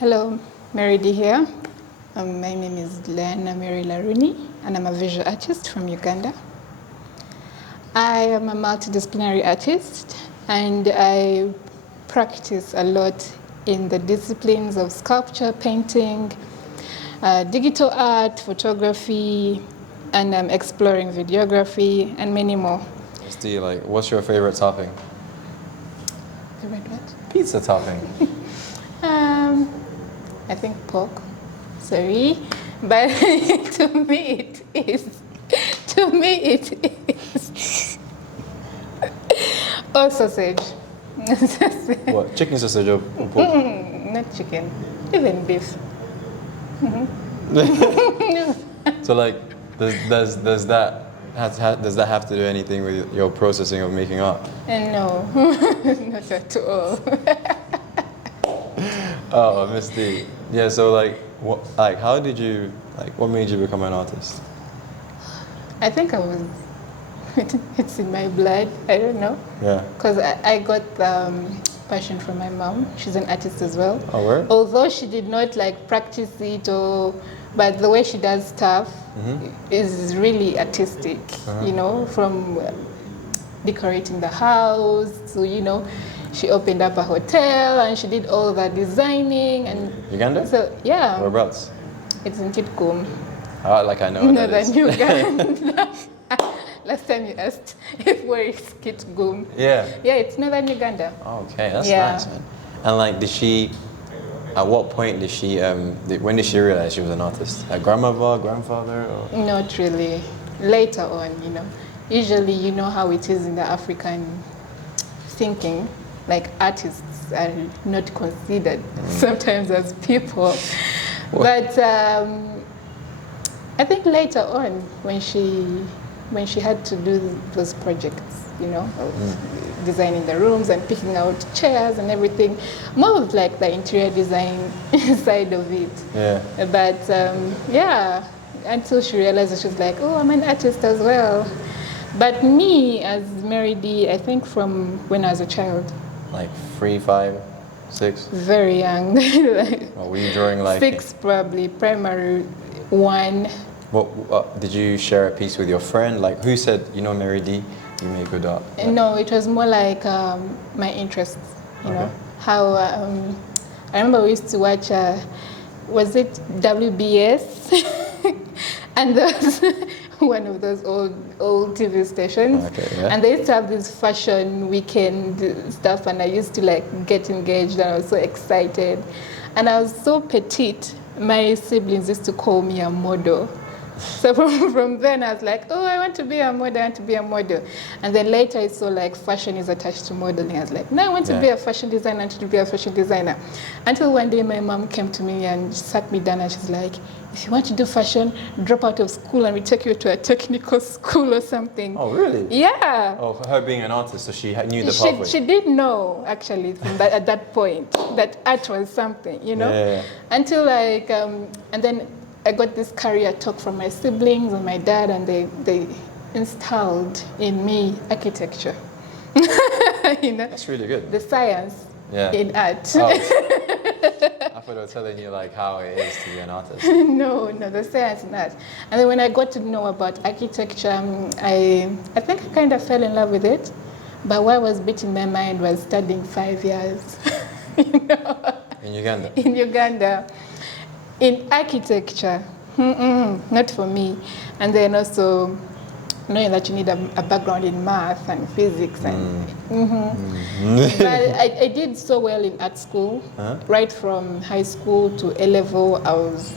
Hello, Mary D here. My name is Lena Mary Laruni, and I'm a visual artist from Uganda. I am a multidisciplinary artist, and I practice a lot in the disciplines of sculpture, painting, digital art, photography, and I'm exploring videography and many more. Steve, what's your favorite topping? Favorite what? Pizza topping. I think pork. Sorry, but to me it is. To me it is. Or sausage. What? Chicken sausage or pork? Not chicken, even beef. So does that have to do anything with your processing of making art? No, not at all. Oh, Misty. Yeah. So how did you what made you become an artist? I think it's in my blood. I don't know. Yeah. Because I got passion from my mom. She's an artist as well. Oh, where? Although she did not practice it, but the way she does stuff is really artistic. You know, from decorating the house to she opened up a hotel and she did all that designing and. Uganda? So yeah. Whereabouts? It's in Kitgum. I know what that is. Northern Uganda. Last time you asked where is Kitgum. Yeah. Yeah, it's northern Uganda. Okay, that's nice, man. And did she? At what point did she? When did she realize she was an artist? A grandmother, grandfather? Or? Not really. Later on, Usually, you know how it is in the African thinking. Artists are not considered sometimes as people. But I think later on, when she had to do those projects, of designing the rooms and picking out chairs and everything, more of the interior design side of it. Yeah. But until she realized that she was like, oh, I'm an artist as well. But me, as Mary D, I think from when I was a child. 3, 5, 6? Very young. Were you drawing 6 probably, primary 1. What did you share a piece with your friend? Who said, Mary D, you make good art? No, it was more my interests. Okay. How I remember we used to watch. Was it WBS? And there was one of those old TV stations. Okay, yeah. And they used to have this fashion weekend stuff, and I used to get engaged, and I was so excited. And I was so petite. My siblings used to call me a model. So from then I was like, oh, I want to be a model. And then later I saw fashion is attached to modeling. I was like, no, I want to be a fashion designer, Until one day my mom came to me and sat me down and she's like, if you want to do fashion, drop out of school and we take you to a technical school or something. Oh, really? Yeah. Oh, her being an artist, so she knew the pathway. She did know, actually, at that point, that art was something, Yeah. Until and then I got this career talk from my siblings and my dad, and they installed in me architecture. That's really good. The science in art. Oh. I thought they were telling you how it is to be an artist. No, the science in art. And then when I got to know about architecture, I think I kind of fell in love with it. But what was beating my mind was studying 5 years. In Uganda? In Uganda. In architecture, not for me. And then also knowing that you need a background in math and physics. But I did so well in art school. Right from high school to A-level, I was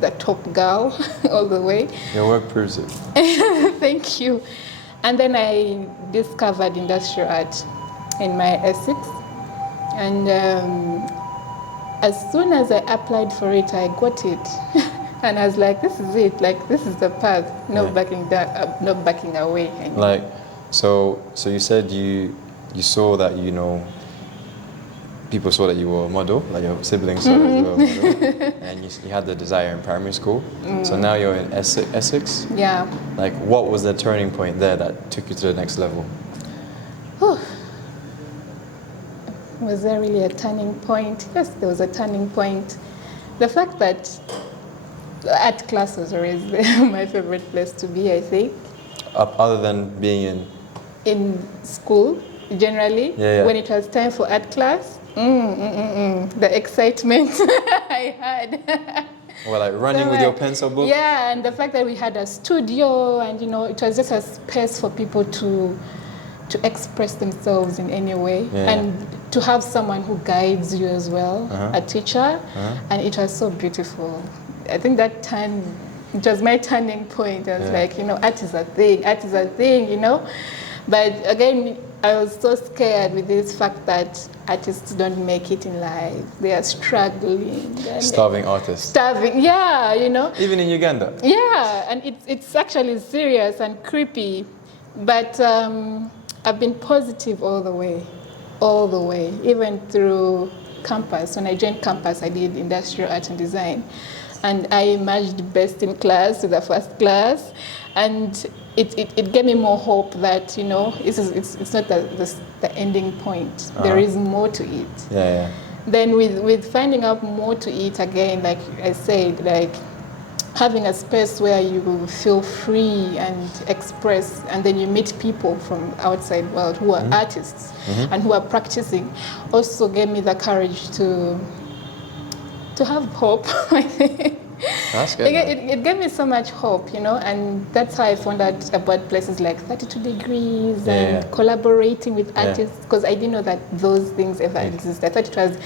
the top girl all the way. Your work proves it. Thank you. And then I discovered industrial art in my S6. And as soon as I applied for it, I got it. And I was like, this is it. This is the path. No backing down, no backing away. So you said you saw that, people saw that you were a model, your siblings saw that you were a model, and you had the desire in primary school. So now you're in Essex? Yeah. What was the turning point there that took you to the next level? Was there really a turning point? Yes, there was a turning point. The fact that art class was always my favorite place to be, I think. Other than being in school, generally, when it was time for art class, the excitement I had. Well, like running with your pencil book? Yeah, and the fact that we had a studio and, it was just a space for people to express themselves in any way and to have someone who guides you as well, a teacher, and it was so beautiful. I think that time, it was my turning point. I was like, art is a thing, But again, I was so scared with this fact that artists don't make it in life. They are struggling. Starving artists. Starving, yeah, Even in Uganda. Yeah, and it's actually serious and creepy. But I've been positive all the way, even through campus. When I joined campus, I did industrial art and design. And I emerged best in class to the first class. And it gave me more hope that, it's not the ending point. There is more to it. Yeah. Then with finding out more to it again, like I said, like having a space where you feel free and express, and then you meet people from outside world who are artists and who are practicing, also gave me the courage to have hope, I think. That's good. It gave me so much hope, and that's how I found out about places like 32 Degrees and collaborating with artists, because I didn't know that those things ever exist. I thought it was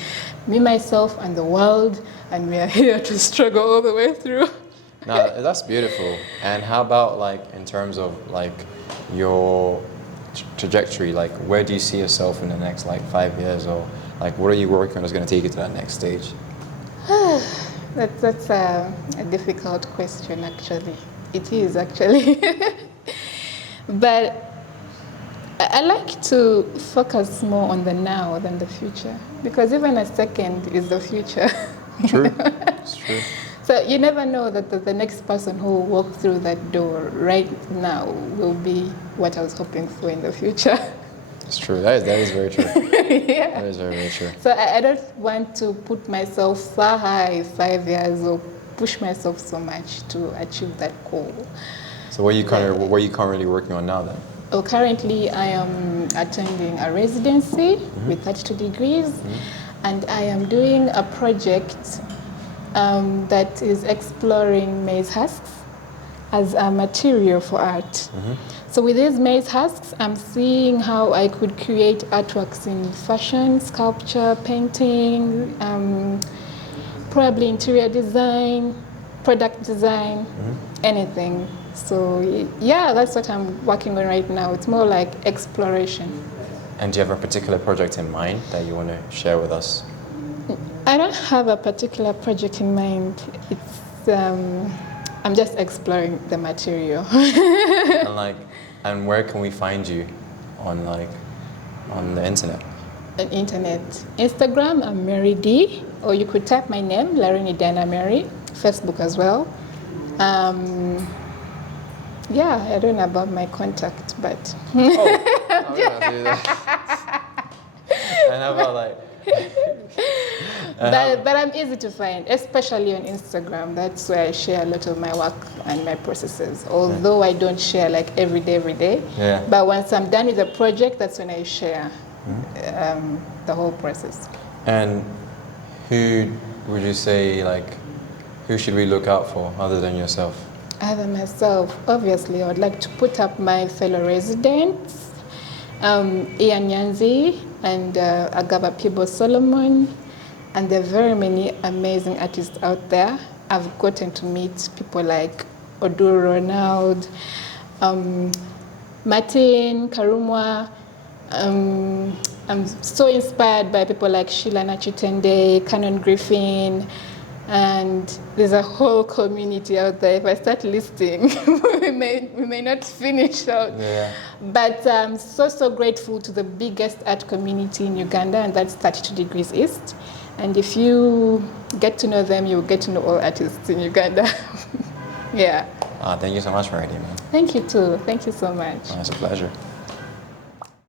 me, myself, and the world, and we are here to struggle all the way through. No, that's beautiful. And how about like in terms of like your trajectory? Like where do you see yourself in the next like 5 years, or like what are you working on that's going to take you to that next stage? That's a difficult question, actually. It is, actually. But I like to focus more on the now than the future, because even a second is the future. True. It's true. So you never know that the next person who will walk through that door right now will be what I was hoping for in the future. It's true. That is very true. Yeah. That is very, very true. So I don't want to put myself so high 5 years or push myself so much to achieve that goal. So what are you currently working on now then? Oh, currently I am attending a residency with 32 Degrees, and I am doing a project that is exploring maize husks as a material for art. So with these maize husks, I'm seeing how I could create artworks in fashion, sculpture, painting, probably interior design, product design, anything. So yeah, that's what I'm working on right now. It's more like exploration. And do you have a particular project in mind that you want to share with us? I don't have a particular project in mind. It's I'm just exploring the material. And where can we find you on the internet? On internet, Instagram, I'm Mary D, or you could type my name, Larini Dana Mary. Facebook as well. Yeah, I don't know about my contact, but. I'm gonna do that. And how about like? But I'm easy to find, especially on Instagram. That's where I share a lot of my work and my processes. Although I don't share like every day. Yeah. But once I'm done with the project, that's when I share the whole process. And who would you say who should we look out for other than yourself? Other than myself, obviously, I would like to put up my fellow residents, Ian Nyanzi and Agaba Pibo Solomon. And there are very many amazing artists out there. I've gotten to meet people like Oduro Ronald, Martin Karumwa. I'm so inspired by people like Sheila Nachitende, Canon Griffin, and there's a whole community out there. If I start listing, we may not finish out. Yeah. But I'm so grateful to the biggest art community in Uganda, and that's 32 Degrees East. And if you get to know them, you'll get to know all artists in Uganda. Yeah. Thank you so much, Mary, man. Thank you too. Thank you so much. It's a pleasure.